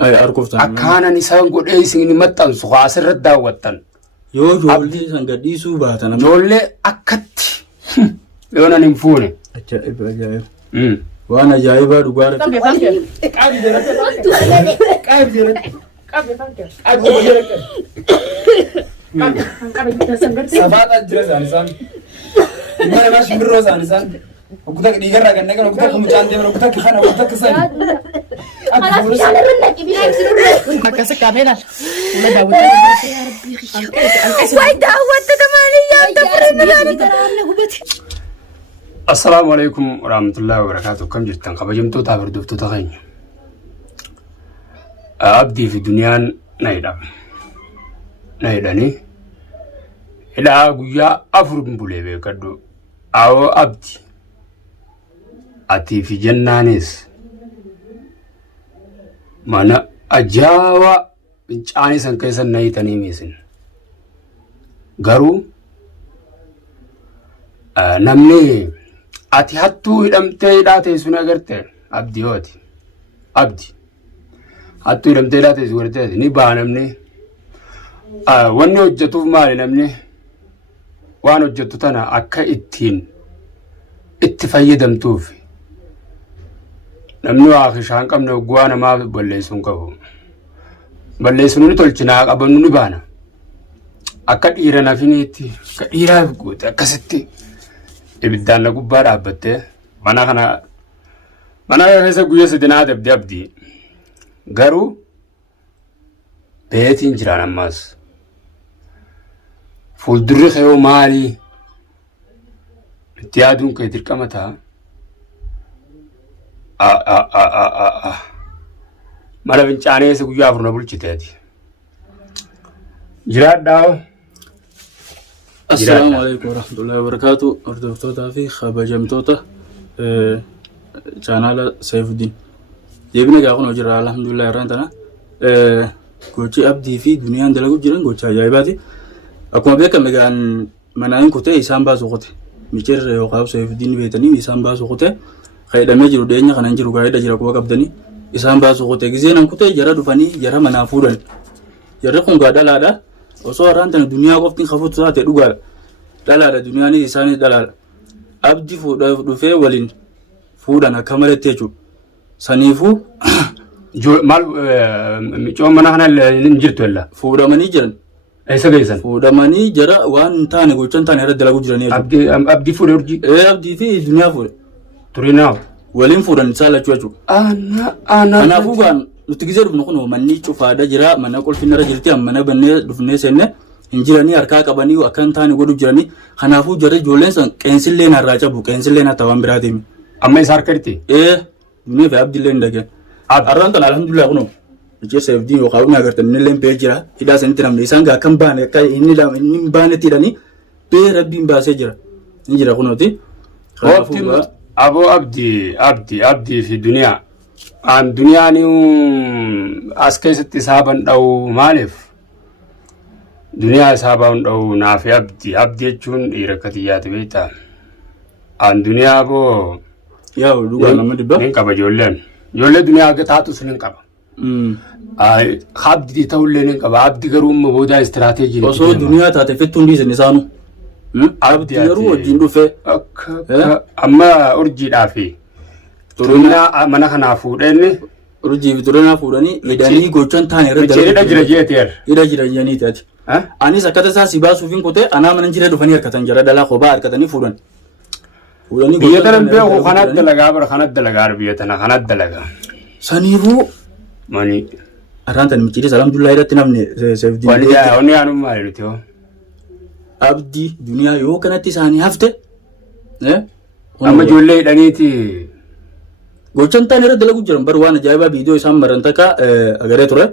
Akkaanan isaan godhee isin maxxansu asirratti daawwattan. Yoo ijoollee san gadhiisuu baatan. Ijoollee akkatti yoo nan hin fuune. Ajaa'iba. Waan ajaa'ibaa dhugaa Sabaata jira isaan. Mana mas biroo isaan. Okutak digarra kan nagar okutak mucaan deeman okutak kana okutak kesan. Makasa kamera. Udah daawwat. Way daawwat tamani ya Assalamu alaikum warahmatullahi wabarakatuh. Kam jirtan kabajamtoota hordoftoota keenya. Abdii fi duniyaan na hidhani. Hidhaa guyyaa 4 bulee beekadhu. Awoo abdi. Ati fi jannaanis mana ajaawa fincaanii san keessa na hiitanii miisin. Garuu namni ati hattuu hidhamtee hidhaa teessu na agarte abdi hooti. Abdi hattuu hidhamtee hidhaa teessu agarte ni baa namni wanni hojjetuuf maali namni waan hojjetu tana akka itti fayyadamtuuf. Namni waa kishaan qabne ogwaa namaa balleessuun qabu. Balleessuun ni tolchinaa qabannu ni baana. Akka dhiira nafiniitti akka dhiiraaf goote akkasitti ibiddaan na gubbaa dhaabbattee mana keessa guyyaa sadinaa dabde abdii. Garuu beetiin jiraan ammaas. Fuuldurri kee maalii itti yaaduun kee dirqama ta'a. Mala fincaanii isa guyyaa 4 na bulchiteeti. Jiraadhaa. Assalamu alaikum warahmatullahi wabarakatuh. Hordoftoota fi kabajamtoota chaanaala Saifuddin. Deebine gaa kun hojirra alhamdulillah irraan tana. Gochi abdii fi duniyaan dalagu jiran gocha ajaa'ibaati. Akkuma beekame gaan manaayin kutee isaan baasu kute. Micheerra yookaan Saifuddin beetanii isaan baasu kute. Qaydamee jiru deenya kanan jiru gaayida jira kuba qabdanii isaan baasu kutee gizeen an kutee jara dhufanii jara manaa fuudhan. Jarri kun gaa dhalaadha. Osoo haraan tana duniyaa qoftiin kafuutu taate dhugaadha. Dhalaadha duniyaanis isaanis dhalaadha. Abdi dhufee waliin fuudhan akka malatti jechuudha. Saniifuu maal micooma mana kana hin jirtu illa. Fuudhamanii jiran. Eessa geessan? Fuudhamanii jara waan hin taane gochaan taane irra dalagu jiranii jechuudha. Abdii fuudhe urjii? Abdii fi duniyaa fuudhe. Turinaaw. Waliin fuudhan isaa lachuu jechuudha. Kanaafuu gaan nuti gizee dhufnu kun manni cufaadha jira mana qulfinarra jirti mana bannee dhufnee seenne hin jiranii harkaa qabanii akka hin taane godhu jiranii kanaafuu jarri ijoolleen san qeensilleen harraa cabu qeensilleen hatta waan biraa deemi. Amma isa harka jirti? Dunii fi abdiillee hin dhageen. Har'aan tan alhamdulillah kunoo michee Saifuddin yookaan humna agartan innillee bee jira hidhaa sanitti namni isaan gaa kan baane akka inni hin baanetti hidhanii bee rabbiin baasee jira ni jira kunooti. Abo abdii fi duniyaa. An duniyaan as keessatti isaaban dha'u maaliif? Duniyaa isaaban dha'u naaf abdii jechuun dhiira akka xiyyaati beektaa. An duniyaa boo dhugaa nama dibba. Nin qaba ijoolleen. Ijoollee duniyaa taatus nin qaba. Abdii ta'ullee nin qaba. Abdi garuu amma boodaa istiraateejii. Osoo duniyaa taate fettuun dhiisan isaanu. Abdi garuu wajjin dhufee. Amma urjiidhaafi. Turinaa mana kanaa fuudhanii. Urjii fi turinaa fuudhanii hidhanii gochaan taane irra dalagu. Hidha jira jeeteera. Hidha jira jeniiti ati. Anis akkata isaa si baasuufin kutee anaa mana jiree dhufanii harkatan jara dhalaa kophaa harkatanii fuudhan. Biyya tana beeku kanatti dalagaa bara kanatti dalagaa biyya tana kanatti dalagaa. Saniifuu. Mani. Arraan tan michiidis alhamdulillah irratti namni Saifuddin. Wanni yaanummaa jedhuti hoo. Abdii duniyaa yoo kanatti isaanii hafte. Amma ijoollee hidhaniiti. Gochaan taane irra dalagu jiran bar waan ajaa'ibaa viidiyoo isaan maran takka agaree ture.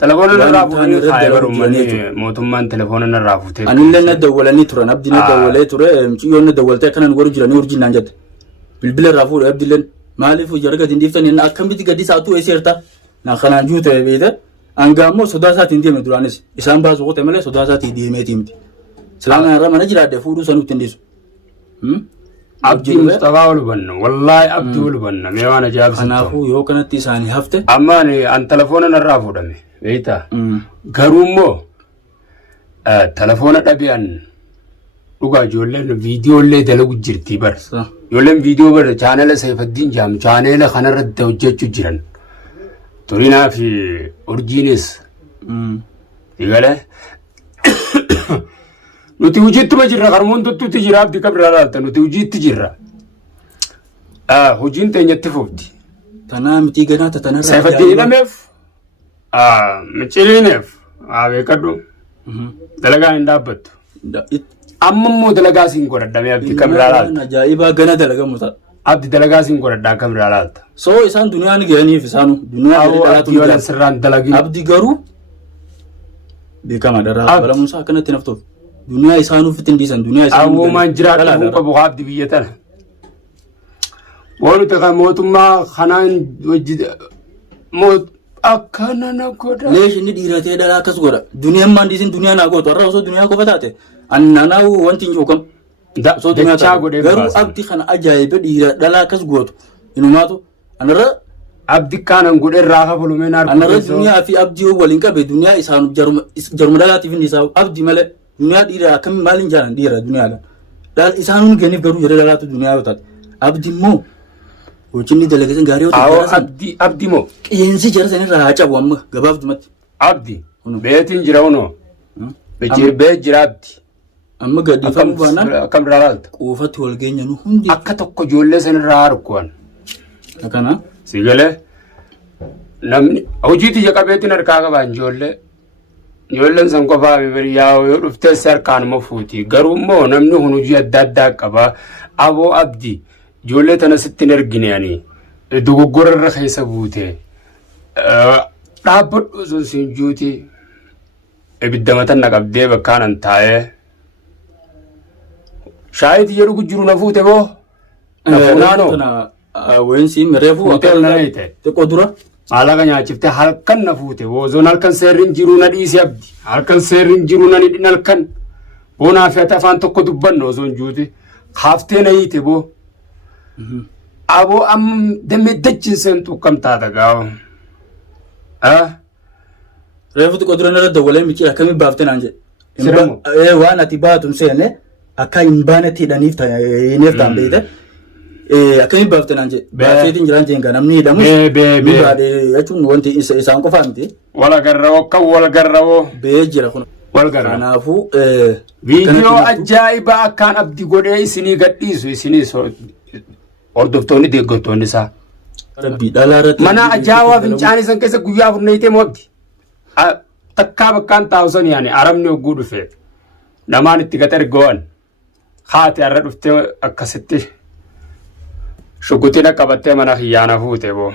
Telefoona irraa fuudhanii faayibarumanii mootummaan telefoona irraa fuutee. Anillee na dawwalanii turan abdiin na dawwalee ture miciyyoon na dawwaltee akkanaan godhu jiranii urjiin naan jette. Bilbila irraa fuudhe abdiilleen maaliif jara gadi hin dhiiftanii akkamitti gadi isaatu eesseerta na kanaan juute beete hanga ammoo sodaa isaatiin deeme duraanis isaan baasu qote malee sodaa isaatiin deemeetii miti. Islaamaa irraa mana jiraadde fuudhuu sanuutti hin dhiisu. Abdii Mustafaa ol banna wallahi abdii ol banna mee waan ajaa'ibsiisu. Kanaafuu yoo kanatti isaanii hafte. Ammaan an telefoona narraa fuudhame beektaa garuu immoo telefoona dhabean dhugaa ijoolleen viidiyoolee dalagu jirti bar ijoolleen viidiyoo bar chaanela Saifaddiin jaam chaanela kanarratti hojjechuu jiran Turinaa fi Urjiinis egalee nuti hojiittuma jirra qarmuun tuttuutti jira abdii qabraa laalta nuti hojiitti jirra hojiin teenyatti fufti tanaa mitii ganaata tanarraa Saifaddiin hidhameef miciriineef beekadhu dalagaan hin dhaabbattu amma immoo dalagaa siin godhadhamee abdii qabraa laalta ajaa'ibaa gana dalagamu ta'a abdii dalagaa siin godhadhaa qabraa laalta soo isaan duniyaa ni ga'aniif isaanu duniyaa abdii wala sirraan dalagin abdii garuu beekama dharraa balamuusaa akkanatti naftuuf duniyaa isaanuuf ittiin dhiisan duniyaa isaanii awwoomaan jiraatu qabu abdii biyya tana waan nuti kan mootummaa kanaan hojii akkana na godha leesh inni dhiiratee dhalaa akkas godha duniyaan maan dhiisin duniyaa naa gootu har'a osoo duniyaa qofa taate annanaa'u wanti hin cuuqam osoo duniyaa taate garuu abdii kana ajaa'iba dhiira dhalaa akkas gootu inumaatu anarra abdii kanan godhe raafa fulumeen anarra duniyaa fi abdii waliin qabe duniyaa isaanu jaruma dhalaatiif inni isaa abdii malee duniyaa dhiira akkam maaliin jaalan dhiira duniyaadhaan isaanuun kenniif garuu jedhe dhalaatu duniyaa yoo taate abdii immoo hojinni dalagatan gaarii yoo ta'e abdii moo qeensi jara sanirraa haa cabu amma gabaabdumatti abdii beetiin jira unoo bee jira abdii amma gaddiifamuu baanaan akkam raalaalta quufatti wal geenya nu hundi akka tokko ijoollee sanirraa harkuwan akkana si galee namni hojii tiyya qabeetiin harkaa qabaan ijoolleen san qofaa yaa yoo dhuftees harkaanuma fuuti garuu immoo namni kun hojii adda addaa qaba aboo abdii ijoollee tana sitti hin argine ani dogoggora irra keessa buute dhaabbadhu osoo siin juuti ibidda matan na qabdee bakkaanan taa'ee shaayiti jedhu gujjiru na fuute boo na fuunaanoo weensi mireefu hotel na leete xiqqoo dura maallaqa nyaachifte halkan na fuute boozoon halkan seerriin jiruu na dhiisi abdi halkan seerriin jiruu na nidhin halkan boonaa fi ati afaan tokko dubbanno osoon juuti kaaftee na hiite boo abo am deme dachin sen tu kam taata gaaw reefu xiqqoo dura narra dawwalee michi akkami baafte naan jedhe waan ati baatum seene akka hin baanetti hidhaniif hineef ta'an beekte akkami baafte naan jedhe baafeetiin jiraan jeenga namni hidhamus ni baadhe jechuun wanti isaan qofaa miti wala garrawoo kan wal garrawoo bee jira kun wal garrawoo kanaafuu viidiyoo ajaa'ibaa akkaan abdii godhee isinii gadhiisu isinii hordoftoonni deeggartoonni isaa mana ajaa'ibaa fincaanii san keessa guyyaa furneeyitee mo'abdi takkaa bakkaan taa'usan yaani arabni hogguu dhufe namaan itti gad ergoon haati har'a dhuftee akkasitti shugutina qabattee mana kiyyaana fuute boo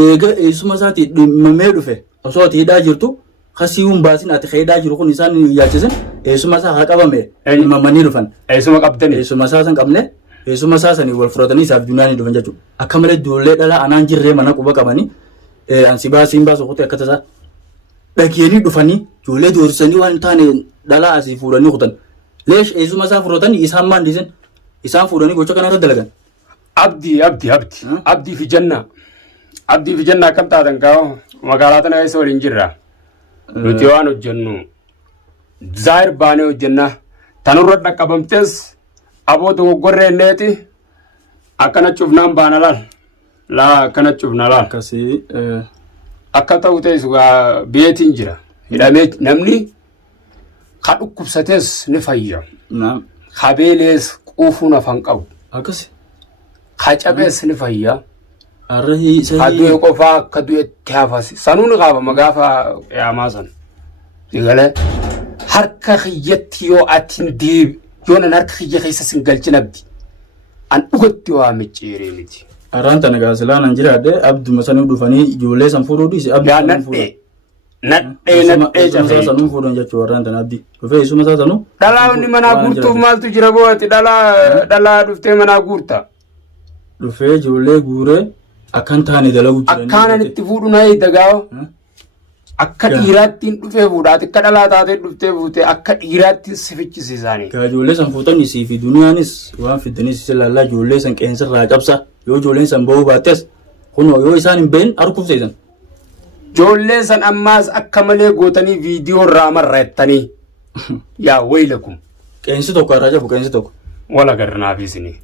eega eessuma isaati dhimmamee dhufe osoo ati hidhaa jirtu kasiiwun baasin ati hidhaa jiru kun isaan yaachisan eessuma isaa haa qabame dhimmamanii dhufan eessuma qabdanii eessuma isaa san qabne eessuma isaa sanii wal fudhatanii isaaf dunyaan dhufan jechuudha akka malee ijoollee dhalaa anaan jirree mana quba qabanii ansi baasiin baasu kutee akka tasaa dhageanii dhufanii ijoollee doorsisanii waan hin taane dhalaa asii fuudhanii kutan leesh eessuma isaa fudhatanii isaan maandisin isaan fuudhanii gocha kanarra dalagan abdii fi jannaa akkam taatan kaa'u magaalaa tana keessa waliin jirra nuti waan hojjennu zaahir baanee hojjenna tanurra dhaqqabamtes aboo dogoggorree inneeti akkana cufnaan baana laa akkana cufna laal akkasii akka ta'u ta'e sugaa beetiin jira hidhamee namni ka dhukkubsates ni fayya ka beelees quufuun afaan qabu akkasi ka cabees ni fayya arrahi adu'e qofaa akka du'etti hafasi sanuun qaabama gaafa qiyaamaa san digalee harka kiyyatti yoo atiin deebi yoo nan harka kiyya keessa sin galchin abdi an dhugatti waa micciiree miti araan tana gaasilaan an jiraadhe abduma sanuu dhufanii ijoollee san fuudhuu dhiise abduma nadhee cafee sanuu fuudhan jechuu araan tana abdi dhufee isuma isaa sanuu dhalaawni manaa guurtuuf maaltu jira booti dhalaa dhuftee manaa guurta dhufee ijoollee guuree akkan taane dalagu jiranii akkaanan itti fuudhu na eeyda gaawa akka dhiiraattiin dhufee fuudhaati akka dhalaa taatee dhuftee fuutee akka dhiiraatti si fichisiisaanii. Ijoollee san fuutanii fi duniyaanis waan fidaniis isa laallaa ijoollee san qeensa irraa cabsa yoo ijoolleen san bahuu baattes kunoo yoo isaan hin bahin arguuf seesan. Ijoollee san ammaas akka malee gootanii viidiyoo irraa marreettanii yaa waylakum. Qeensi tokko irraa cabu qeensi tokko. Wala garnaaf isinii.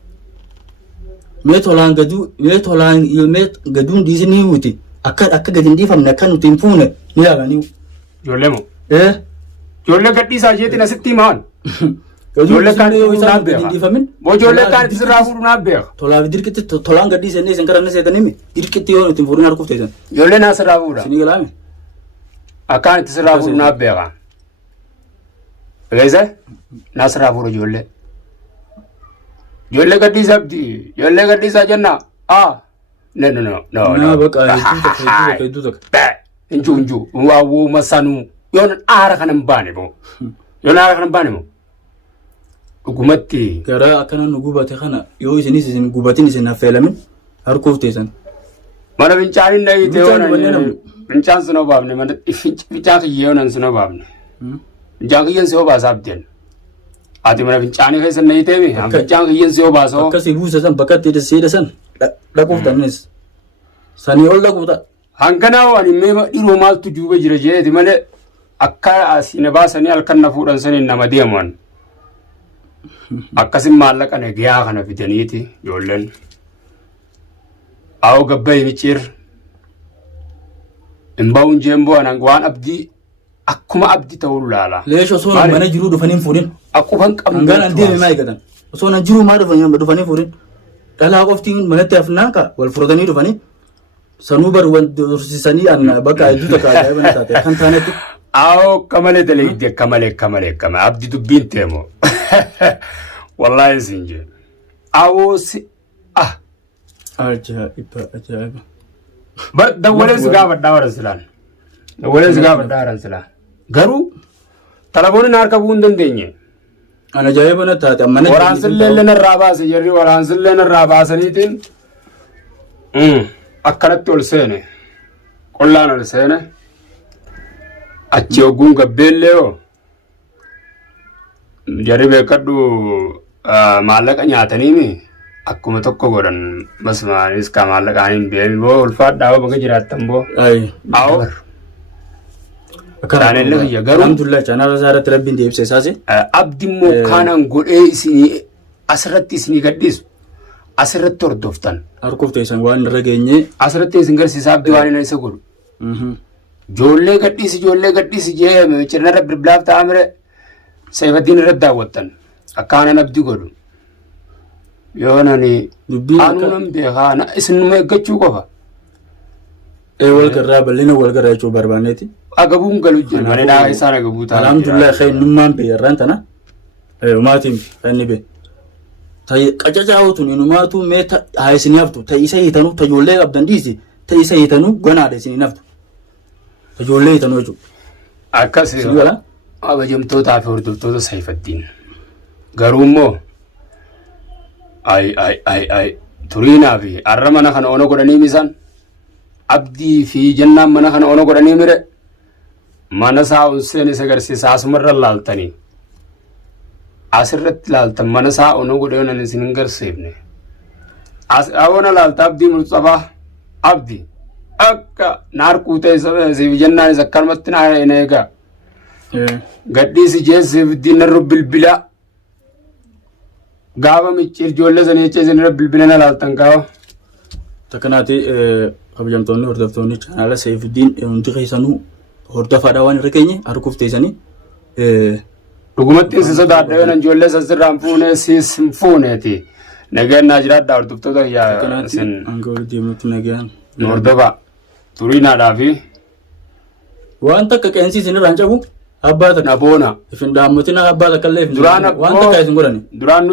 Mee tolaan gaduun dhiisinii wuti. Akka gadi hin dhiifamne akka nuti hin fuune ni yaalanii. Ijoollee moo? Ijoollee gadhiisaa isheetiin asitti himaan. Ijoollee kaan isaan gadi hin dhiifamin. Ijoollee kaan itti sirraa fuudhu naaf beeka. Tolaaf dirqitti tolaan gadhiisanii isin karaa seetanii dirqitti yoo nuti hin fuudhin harkuuf teessan. Ijoollee naa sirraa fuudha. Isinii galaame. Akkaan itti sirraa fuudhu naaf beeka. Egeessa naa sirraa fuudha ijoollee. Ijoollee gadhiisaa abdii. Ijoollee gadhiisaa jennaa. No. Nah, bakka hedduu takka. Inju. Waawuu masanuu. Yoon aara kanan baane moo. Dhugumatti. Garaa akkana nu gubate kana yoo isinis isin gubatin isin affeelamin harkuuf teessan. Mana fincaan hin dhayite yoon fincaan sinoo baafne mana fincaan kiyyee yoon sinoo baafne. Fincaan kiyyeen si obaasa abdeen. Ati mana fincaanii keessa hin dhayiteemi. Fincaan kiyyeen si obaasoo. Akkasii buusa san bakka itti siidha san. Dhaquuf tanis sanii ol dhaquuta. Hanganaa waan meema dhiroo maaltu duuba jira jeeti malee akka asina baasanii halkan na fuudhan saniin nama deeman. Akkasin maallaqa nagayaa kana fidaniiti ijoolleen. Awo gabbayii micciir. Imbaawun jeemboo anaan waan abdii akkuma abdii ta'uu laala. Leesho osoo mana jiruu dhufanii fuudhin. Akkuma hin qabne. Hangaan an deeme maa eegatan. Osoo na jiruu maa dhufanii fuudhin. Dhalaa qoftiin manatti hafnaan ka wal furutanii dhufanii sanuu bar dursisanii an bakka hedduu takka ajaa'ibana taate kan taanetti. Awo kamalee daleegdee kamalee abdi dubbiin teemo. Wallaahi isin jee. Awo si Ajaa'iba. Dawwalee si gaafadhaa waran silaan. Garuu talaboonni harka bu'uu hin dandeenye. Ana ajaa'ibana taate amma waraansillee narraa baase jarri waraansillee narraa baasaniitiin akkanatti ol seene qollaan ol seene achi ogguun gabbeellee yoo jarri beekadhu maallaqa nyaataniimi akkuma tokko godhan masmaanis ka maallaqaaniin beemi boo ulfaadhaa boo bakka jiraattan boo. Awo. Kaanelle kiyya garuu alhamdulillah channel isaarratti rabbiin deebise isaasi. Abdi immoo kaanaan godhee isinii asirratti isinii gadhiisu asirratti hordoftan. Harkuuf teessan waan irra geenye. Asirratti isin garsiisa abdi waan inni isa godhu. Ijoollee gadhiisi jee cirnarra bilbilaaf ta'amire seefaddiin irratti daawwattan akkaanan abdi godhu. Yoo nani aanuunan beekaa isinuma eeggachuu qofa. Wal garraa bal'ina wal garraa jechuu barbaaneeti. Agabuun galu jiru mana dhaa isaan agabuu ta'a. Alhamdulillah khaynummaan beeyarraan tana maatiin kanni bee. Qacacaawutu numaatu mee haa isin haftu ta'isa hiitanuu tajoollee qabdan dhiisi ta'isa hiitanuu ganaadha isin haftu. Tajoollee hiitanuu jechuudha. Akkasii abajamtootaa fi hordoftoota Saifaddiin. Garuu immoo turiinaa fi arra mana kana ono godhanii misan abdii fi jennaan mana kana ono godhanii mire. Mana isaa unseen isa agarsiisa asumarra laaltanii asirratti laaltan mana isaa ono godhee isin hin garsiifne awona laalta abdii murtsabaa abdii akka naarkuu ta'e siif jennaan isa akkanumatti naa hin eegaa gadhiisi jeessiif diinarru bilbila gaafa micciir ijoollee sana jecha isinirra bilbila na laaltan gaafa. Takkanaati kabajamtoonni hordoftoonni chaanaala Saifuddin hundi keessanuu hordofaadha waan irra keenye harkuuf teessanii. Dhugumatti isa sodaadha yoo ijoollee sasirraan fuunee siis hin fuuneeti. Nageenyaa jiraadhaa hordoftoota yaa isin. Angoo deemuutti nagaan. Hordofaa turiinaadhaa fi. Waan takka qeensi isinirraan cabu abbaa takka. Naboona. Ifin daammotina abbaa takka illee ifin. Waan takka isin godhani. Duraan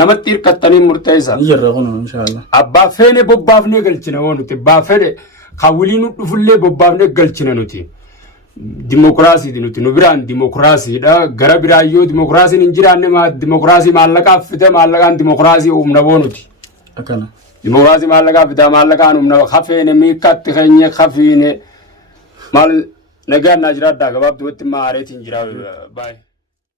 namatti hirkattanii murteessa. Ni jirra kun inshaallah. Abbaa feene bobbaafnee galchina waan nuti abbaa fedhe hawwiliin dhufullee bobbaafnee galchina nuti. Dimokiraasii nuti nu biraan dimokiraasiidha gara biraayyoo dimokiraasiin hin jiraanne dimokiraasii maallaqaaf fide maallaqaan dimokiraasii humna boonuti. Akkana. Dimokiraasii maallaqaaf fide maallaqaan humna hafeene miikatti keenya hafiine maal nagaan naa jiraadhaa gabaabduu itti maareetiin jira baay'ee.